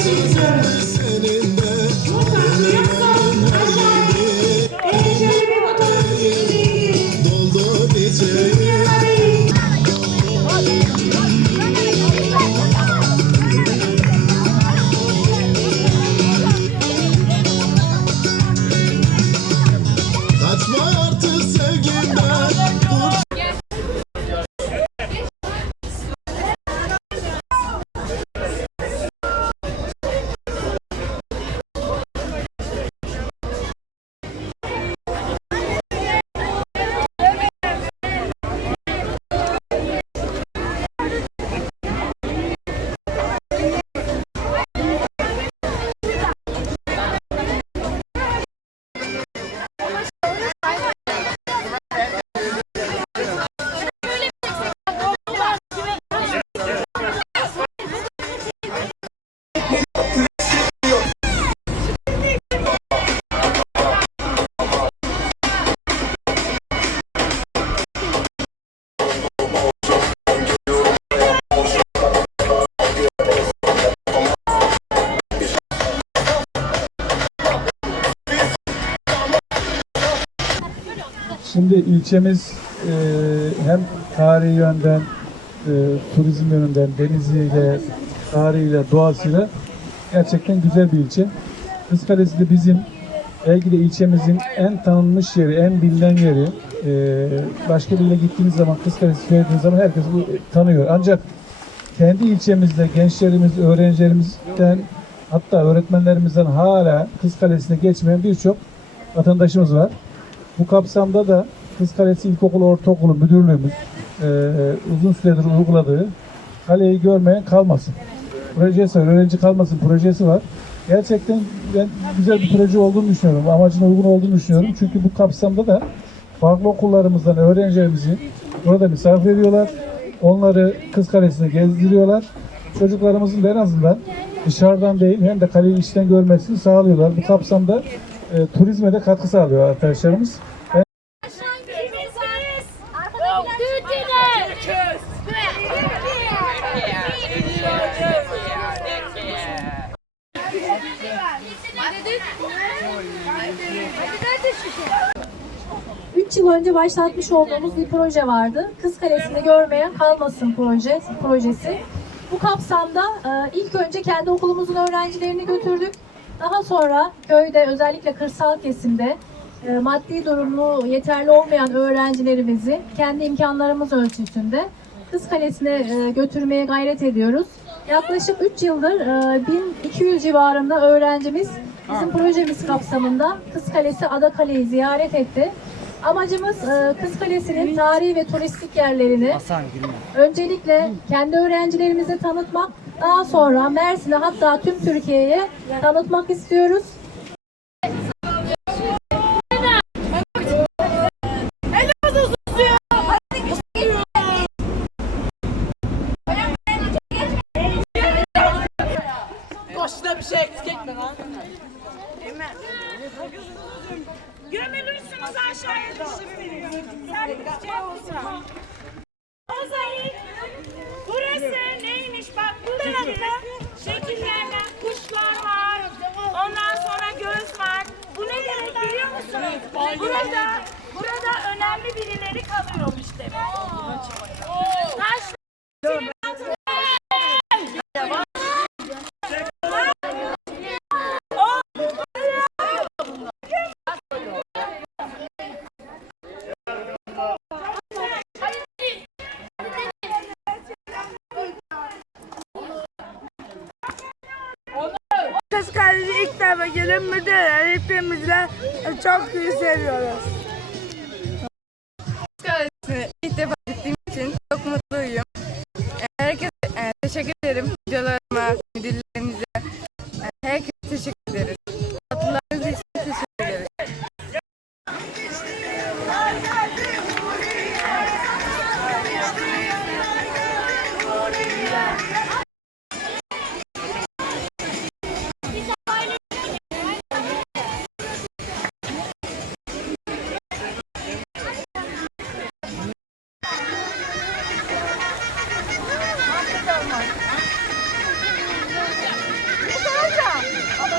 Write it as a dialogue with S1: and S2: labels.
S1: senin de
S2: Şimdi ilçemiz e, hem tarihi yönden, e, turizm yönünden, deniziyle, tarihiyle, doğasıyla gerçekten güzel bir ilçe. Kızkalesi de bizim belki de ilçemizin en tanınmış yeri, en bilinen yeri. E, başka bir ile gittiğiniz zaman, Kızkalesi söylediğiniz zaman herkes bu tanıyor. Ancak kendi ilçemizde gençlerimiz, öğrencilerimizden hatta öğretmenlerimizden hala Kız Kalesi'ne geçmeyen birçok vatandaşımız var. Bu kapsamda da Kız Kalesi İlkokulu Ortaokulu Müdürlüğümüz e, uzun süredir uyguladığı kaleyi görmeyen kalmasın. Projesi var, öğrenci kalmasın projesi var. Gerçekten ben güzel bir proje olduğunu düşünüyorum. Amacına uygun olduğunu düşünüyorum. Çünkü bu kapsamda da farklı okullarımızdan öğrencilerimizi burada misafir ediyorlar. Onları Kız Kalesi'ne gezdiriyorlar. Çocuklarımızın en azından dışarıdan değil hem de kaleyi içten görmesini sağlıyorlar. Bu kapsamda e, turizme de katkı sağlıyor arkadaşlarımız. Ben
S3: Üç yıl önce başlatmış olduğumuz bir proje vardı. Kız Kalesi'ni görmeyen kalmasın proje, projesi. Bu kapsamda e, ilk önce kendi okulumuzun öğrencilerini götürdük. Daha sonra köyde özellikle kırsal kesimde e, maddi durumu yeterli olmayan öğrencilerimizi kendi imkanlarımız ölçüsünde Kız Kalesi'ne e, götürmeye gayret ediyoruz. Yaklaşık 3 yıldır e, 1200 civarında öğrencimiz bizim projemiz kapsamında Kız Kalesi Ada Kale'yi ziyaret etti. Amacımız e, Kız Kalesi'nin tarihi ve turistik yerlerini öncelikle kendi öğrencilerimize tanıtmak, daha sonra Mersin'e hatta tüm Türkiye'ye tanıtmak istiyoruz.
S4: Başına bir şey eksik etme. Gömülürsünüz aşağıya düşürsünüz. Sen şey olsun. Burada burada önemli birileri kalıyormuş demek. Taş
S5: kız kardeşi ilk defa gelinmedi. Hepimizle çok iyi seviyoruz. Kız
S4: kardeşine ilk defa gittiğim için çok mutluyum. Herkese e, teşekkür ederim.